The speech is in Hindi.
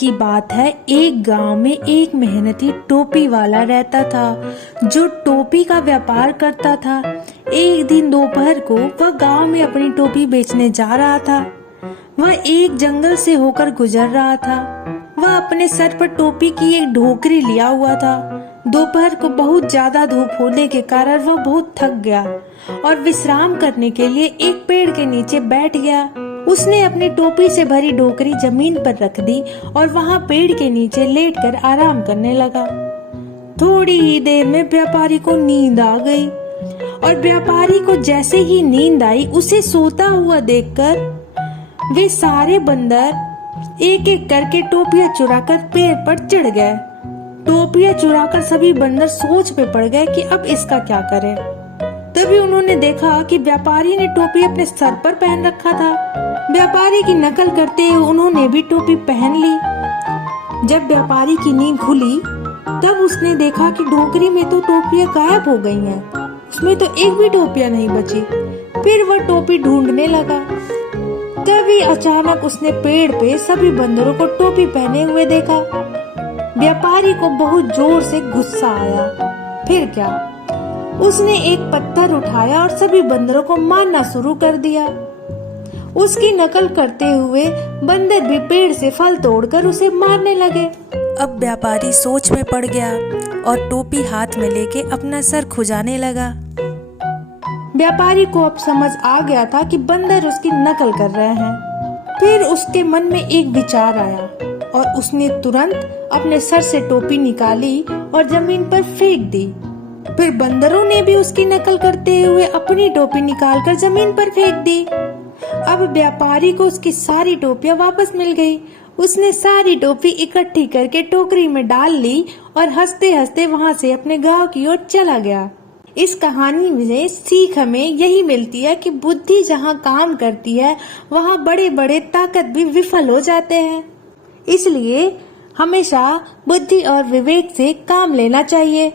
की बात है, एक गांव में एक मेहनती टोपी वाला रहता था जो टोपी का व्यापार करता था। एक दिन दोपहर को वह गांव में अपनी टोपी बेचने जा रहा था। वह एक जंगल से होकर गुजर रहा था। वह अपने सर पर टोपी की एक ढोकरी लिया हुआ था। दोपहर को बहुत ज्यादा धूप होने के कारण वह बहुत थक गया और विश्राम करने के लिए एक पेड़ के नीचे बैठ गया। उसने अपनी टोपी से भरी ढोकरी जमीन पर रख दी और वहां पेड़ के नीचे लेटकर आराम करने लगा। थोड़ी ही देर में व्यापारी को नींद आ गई और व्यापारी को जैसे ही नींद आई, उसे सोता हुआ देखकर वे सारे बंदर एक एक करके टोपियां चुराकर पेड़ पर चढ़ गए। टोपियां चुराकर सभी बंदर सोच में पड़ गए कि अब इसका क्या करें। तभी उन्होंने देखा कि व्यापारी ने टोपी अपने सर पर पहन रखा था। व्यापारी की नकल करते हुए उन्होंने भी टोपी पहन ली। जब व्यापारी की नींद खुली तब उसने देखा कि ढोकरी में तो टोपियां गायब हो गई हैं। उसमें तो एक भी टोपियां नहीं बची। फिर वह टोपी ढूंढने लगा। तभी अचानक उसने पेड़ पे सभी बंदरों को टोपी पहने हुए देखा। व्यापारी को बहुत जोर से गुस्सा आया। फिर क्या, उसने एक पत्थर उठाया और सभी बंदरों को मारना शुरू कर दिया। उसकी नकल करते हुए बंदर भी पेड़ से फल तोड़कर उसे मारने लगे। अब व्यापारी सोच में पड़ गया और टोपी हाथ में लेके अपना सर खुजाने लगा। व्यापारी को अब समझ आ गया था कि बंदर उसकी नकल कर रहे हैं। फिर उसके मन में एक विचार आया और उसने तुरंत अपने सर से टोपी निकाली और जमीन पर फेंक दी। फिर बंदरों ने भी उसकी नकल करते हुए अपनी टोपी निकालकर जमीन पर फेंक दी। अब व्यापारी को उसकी सारी टोपियां वापस मिल गई। उसने सारी टोपी इकट्ठी करके टोकरी में डाल ली और हंसते हंसते वहां से अपने गांव की ओर चला गया। इस कहानी में सीख हमें यही मिलती है कि बुद्धि जहां काम करती है वहां बड़े बड़े ताकत भी विफल हो जाते हैं। इसलिए हमेशा बुद्धि और विवेक से काम लेना चाहिए।